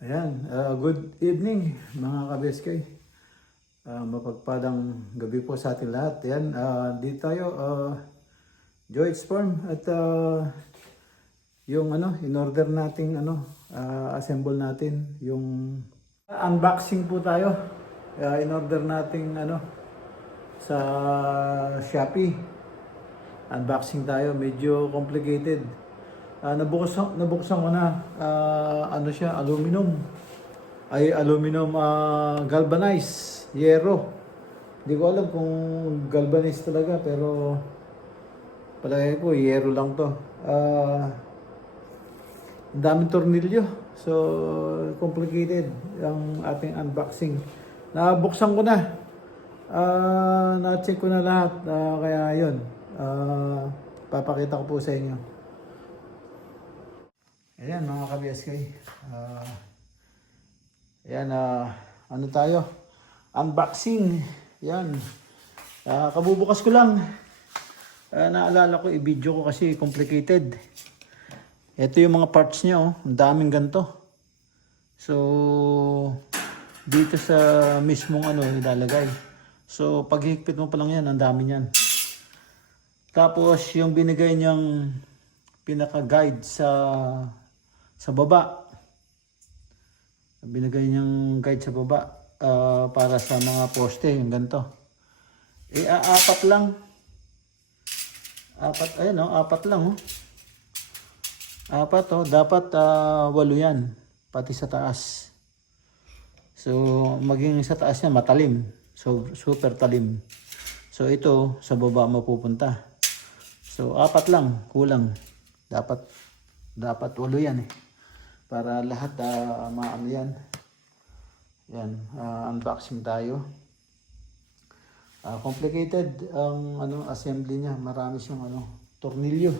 Ayan, good evening mga kabeskay. Mapagpadang gabi po sa ating lahat. Ayan, dito tayo, Joy's Farm at yung in-order nating assemble natin yung unboxing po tayo. In-order nating sa Shopee. Unboxing tayo, medyo complicated. Nabuksan ko na siya, aluminum galvanized yero. Hindi ko alam kung galvanized talaga, pero palagay ko yero lang to. Ang daming tornilyo, so complicated ang ating unboxing. Nabuksan ko na, na-check ko na lahat, kaya yun, papakita ko po sa inyo. Ayan mga ka-BSK, ayan, tayo, unboxing, yan, kabubukas ko lang, naalala ko, i-video ko kasi complicated. Ito yung mga parts niya, ang daming ganito. So, dito sa mismong ilalagay. So, paghihigpit mo pa lang yan, ang dami niyan. Tapos, yung binigay niyang pinaka-guide sa baba. Binigay niyang guide sa baba para sa mga poste, yung ganito. Apat lang. Apat lang. Apat, dapat 8 yan, pati sa taas. So, maging sa taas niya matalim. So, super talim. So, ito sa baba mapupunta. So, 4 lang, kulang. Dapat 8 yan para lahat maano yan. Yan, unboxing tayo. Complicated ang assembly niya. Marami siyang tornilyo.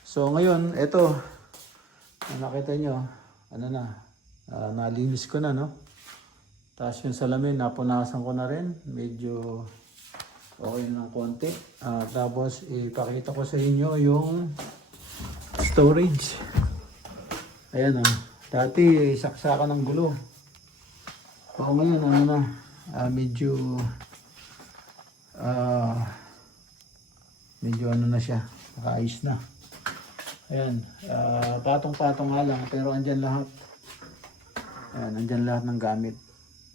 So ngayon, ito nakita nyo, nalinis ko na, no? Tapos yung salamin, napunasan ko na rin. Medyo okay ng konti. Tapos ipakita ko sa inyo yung storage. Ayan, dati saksakan ng gulo. So ngayon, medyo na siya, nakaayos na. Ayan, patong-patong nga lang, pero andyan lahat. Ayan, andyan lahat ng gamit.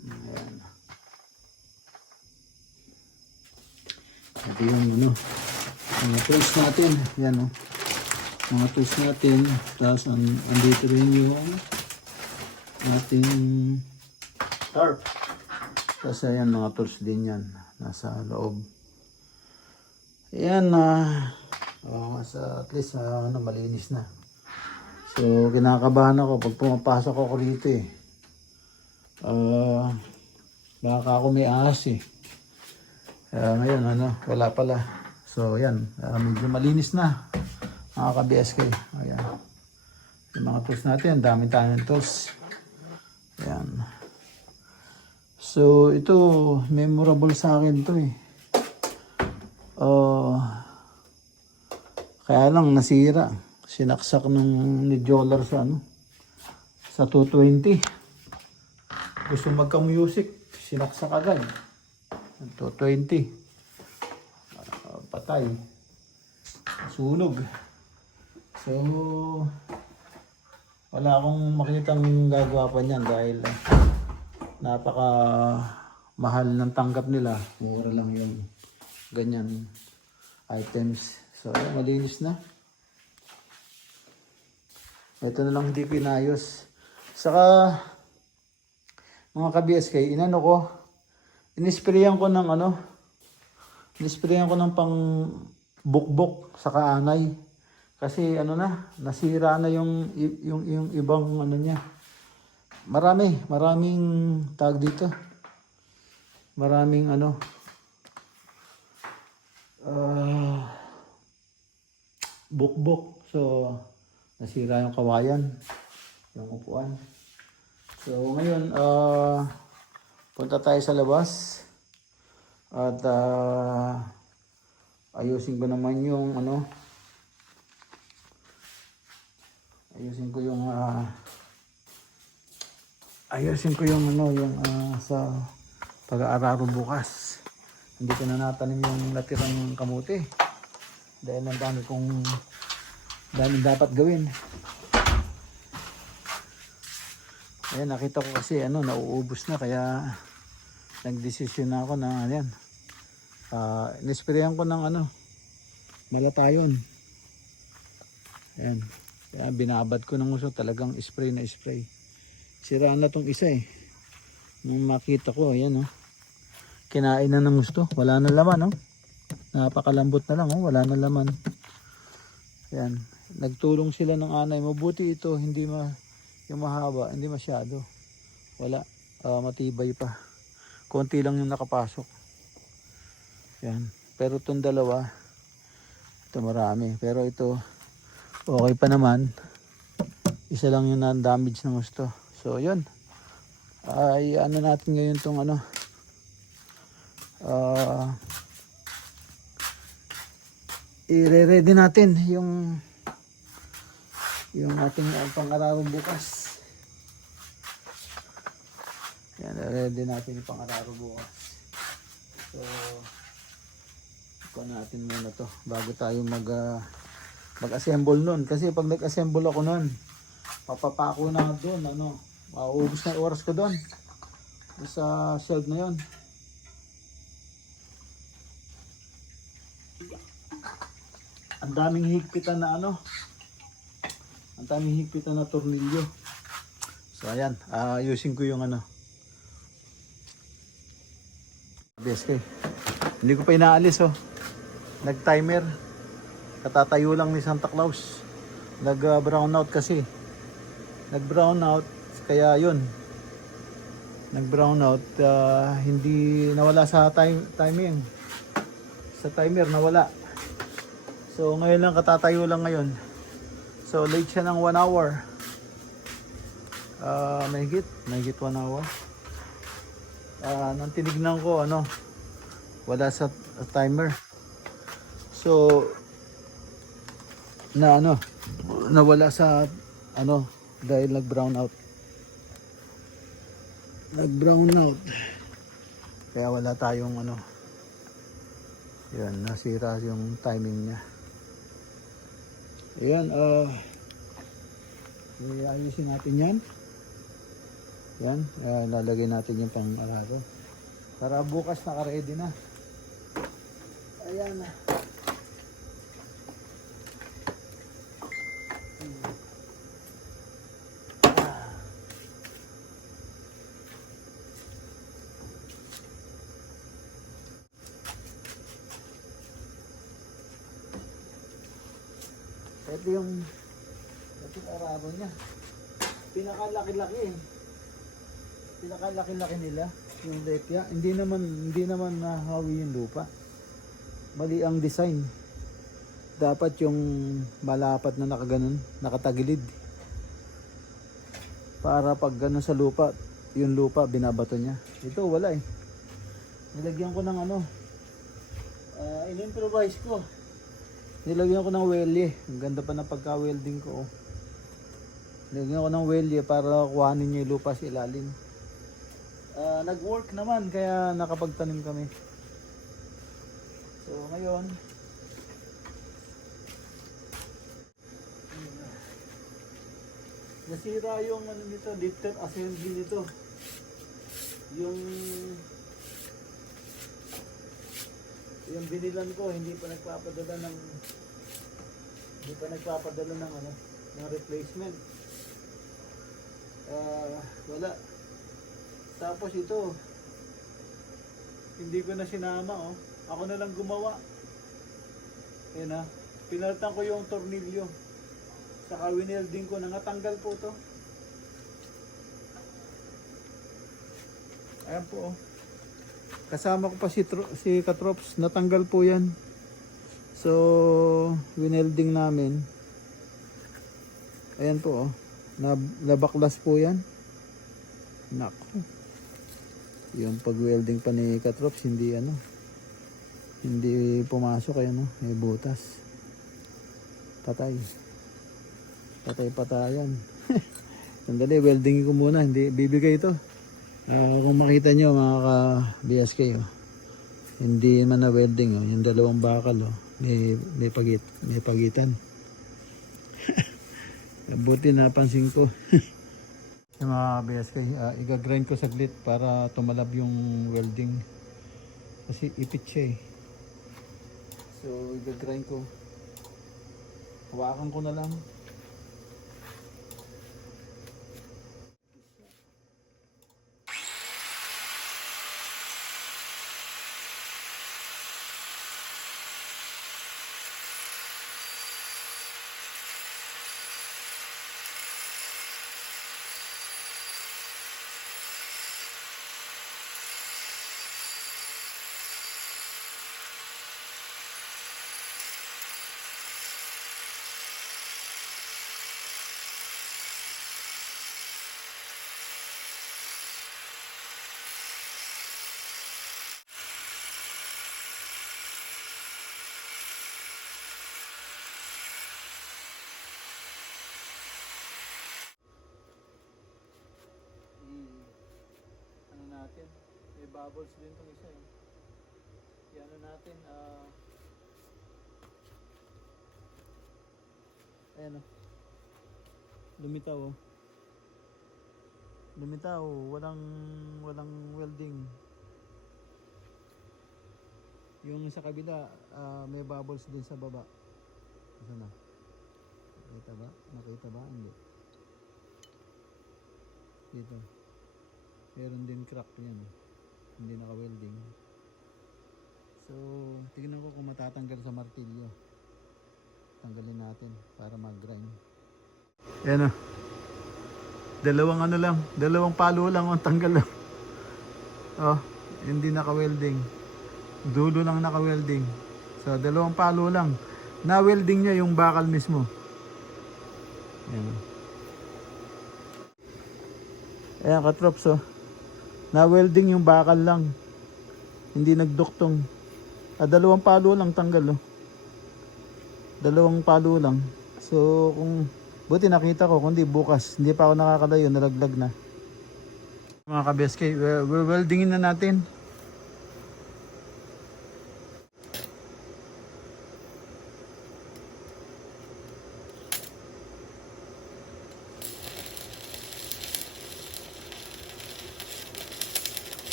Ayan. Ito yung mga tools natin. Ayan, mga tools natin. Tapos andito rin yung ating tarp. Tapos ayan, mga tools din yan. Nasa loob. Ayan, at least malinis na. So kinakabahan ako pag pumapasok ako rito baka ako may ahas ngayon wala pala. So yan, medyo malinis na mga ka-BSK. Ayan, yung mga tools natin, daming tools. Ayan. So ito memorable sa akin to kaya lang nasira, sinaksak ng ni Joller sa 220. Gusto magka-music, sinaksak agad. 220. Patay. Sunog. So, wala akong makitang gagawa pa niyan dahil napaka mahal ng tanggap nila. Mura lang yung ganyan items. So, malinis na. Ito na lang hindi pinayos. Saka, mga ka-BSK, inano ko, inisprayan ko ng inisprayan ko ng pang bukbok sa kaanay. Kasi nasira na yung ibang niya. Maraming tag dito. Maraming bukbok. So, nasira yung kawayan, yung upuan. So, ngayon, punta tayo sa labas. At ayusin ko naman yung sa pag-aararo bukas. Hindi ko na natanim yung natirang kamuti dahil ang dami dapat gawin. Ayan, nakita ko kasi nauubos na, kaya nagdesisyon na ako na inisprayan ko ng malatayon. Ayan, kaya binabad ko ng gusto, talagang spray na spray. Siraan na tong isa nung makita ko, ayan kinain na ng gusto, wala na laman napakalambot na lang wala na laman. Ayan, nagtulong sila ng anay, mabuti ito, hindi yung mahaba, hindi masyado, wala, matibay pa, konti lang yung nakapasok. Yan, pero itong dalawa, ito marami, pero ito okay pa naman, isa lang yung na-damage ng gusto. So yun, ay natin ngayon itong i-ready natin yung ating pang-araro bukas. Yan, ready natin yung pang-araro bukas. So, ito natin muna to bago tayo mag-assemble nun. Kasi pag nag-assemble ako nun, papapako na doon, mauubos na oras ko doon sa shelf na yon. Ang daming higpitan na ang daming higpitan na tornilyo. So ayan, ayusin ko yung BSK. Hindi ko pa inaalis nag-timer. Katatayo lang ni Santa Claus. Nag-brown out kasi. Nag-brown out kaya yun. Nag-brown out, hindi nawala sa timing. Sa timer nawala. So ngayon lang, katatayo lang ngayon. So late siya ng 1 hour. Mahigit 1 hour. Nang tinignan ko wala sa timer. So nawala sa dahil nag-brown out. Nag-brown out. Kaya wala tayong yan, nasira yung timing niya. Ayan, ayusin natin yan. Yan, lalagay natin yung pang-araro para bukas naka-ready na. Ayan na. Ito yung araro niya. Pinakalaki-laki nila yung lepya. Hindi naman nahawi yung lupa. Mali ang design. Dapat yung malapat na nakatagilid. Para pag ganun sa lupa, yung lupa binabato niya. Ito wala Nilagyan ko ng in-improvise ko. Nilagyan ko ng welye. Ang ganda pa ng pagka-welding ko. Nilagyan ko ng welye para kuhanin niya yung lupa sa ilalim. nag-work naman kaya nakapagtanim kami. So ngayon, nasira yung ano nito, lifter assembly nito. Yung binilan ko hindi pa nagpapadala ng ano, ng replacement. Wala. Tapos ito, hindi ko na sinama, oh. Ako na lang gumawa. Ayan na. Pinalitan ko yung tornilyo. Saka winelding ko. Nangatanggal po to. Ayan po, oh. Kasama ko pa si Katrops. Natanggal po yan. So, winelding namin. Ayan po, oh. Nabaklas po yan. Nako. Yung pag-welding pa ni Katrops, hindi pumasok, ayan, no? May butas. Patayan. Sandali, welding ko muna, hindi bibigay ito. Kung makita nyo mga ka-BSK, oh. Hindi man na welding, oh. Yung dalawang bakal, oh. May pagitan. Buti napansin ko. Yung mga BSK, i-grind ko saglit para tumalab yung welding. Kasi ipit siya, eh. So, i-grind ko. Hawakan ko na lang. Natin. May bubbles din itong isa, eh. Yan natin. Ayan, oh. Lumitaw, oh. Walang welding. Yung sa kabila, may bubbles din sa baba. Saan na? Nakita ba? Hindi. Dito. Meron din crack yan. Hindi naka-welding. So, tignan ko kung matatanggal sa martilyo. Tanggalin natin para mag-grind. Yan, oh. Dalawang palo lang ang tanggal lang. Oh, hindi naka-welding. Dulo lang naka-welding. So, dalawang palo lang. Na-welding niya yung bakal mismo. Yan. Ayan, Katrops, oh. Na-welding yung bakal lang. Hindi nagduktong. Dalawang palo lang tanggal, oh. Dalawang palo lang. So, buti nakita ko, kundi bukas. Hindi pa ako nakakalayo, nalaglag na. Mga ka-BSK, weldingin na natin.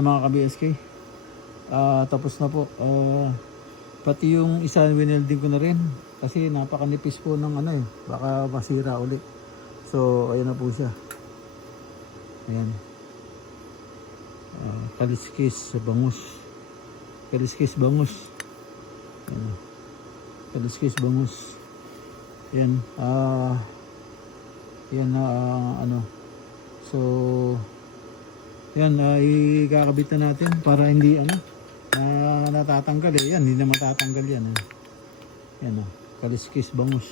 Ay mga ka-BSK, tapos na po. Pati yung isa winelding ko na rin kasi napakanipis po ng ano eh, baka masira uli. So ayan na po siya. Ayan. Kaliskis bangus. Kaliskis bangus. Ayan. Kaliskis bangus. Ayan. Yan ano. So yan, ikakabit na natin para hindi ano natatanggal eh. Yan, hindi na matatanggal yan eh. Yan kaliskis bangus.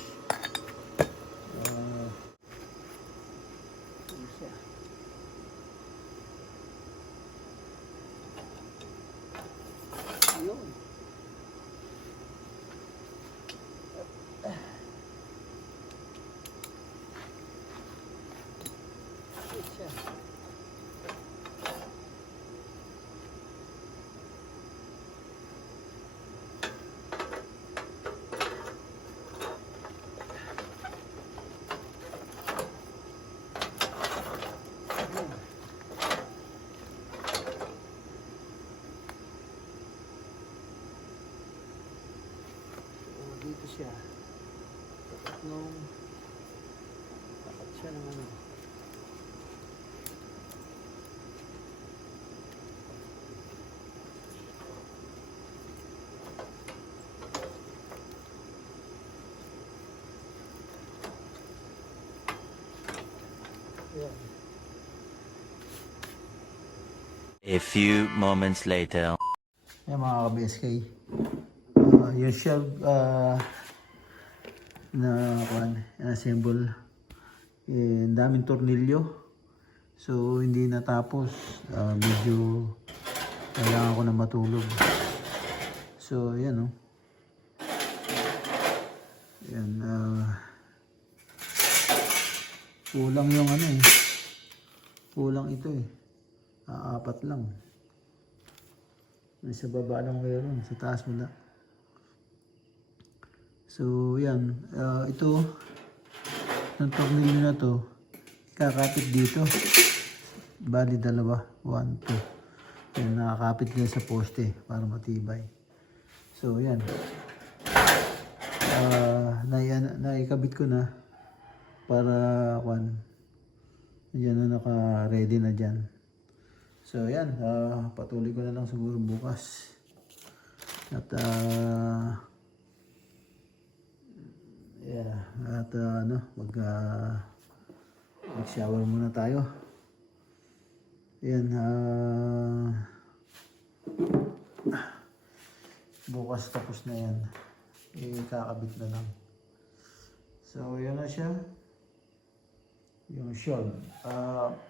Ayun. Dito siya. Tapat siya ng ano. Ayan. A few moments later. Ayan mga ka-BSK. Yung shelf na symbol daming tornilyo, so hindi natapos. Medyo kailangan ko na matulog. So yan yan, kulang yung ano eh, kulang ito eh, apat lang. Nasa baba lang meron, sa taas wala. So yan, ito ng tornilyo na to kakapit dito, bali dalawa, 1, 2, yan, nakakapit din sa poste para matibay. So yan, naikabit ko na para yan na, naka ready na dyan. So yan, patuloy ko na lang siguro bukas at mag-shower muna tayo. Yan, bukas tapos na yan, ikakabit na lang. So yan na siya, yung shield.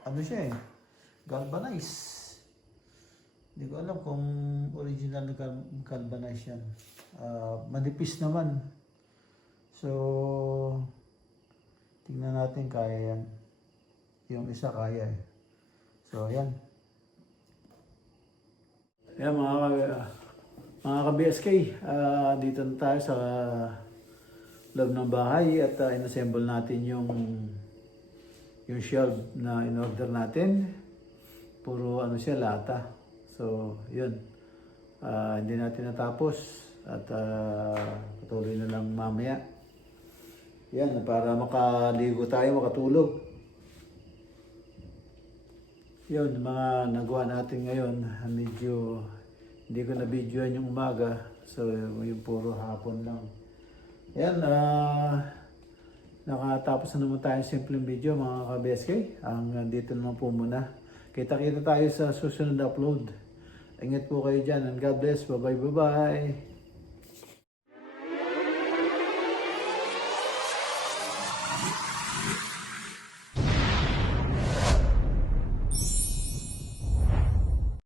Ano siya eh, galvanized. Hindi ko alam kung original na galvanized yan. Manipis naman. So tingnan natin kaya yan. Yung isa kaya eh. So yan. Yan mga ka-BSK, dito na tayo sa loob ng bahay at inassemble natin yung shelf na in-order natin. Puro ano siya, lata. So yun, hindi natin natapos at patuloy na lang mamaya. Yan, para makaligo tayo, makatulog. Yun, mga nagawa natin ngayon, medyo hindi ko na-videoan yung umaga. So yung puro hapon lang. Yan, nakatapos na naman tayo simpleng video mga ka-BSK. Dito naman po muna. Kita-kita tayo sa susunod na upload. Ingat po kayo dyan and God bless. Bye-bye.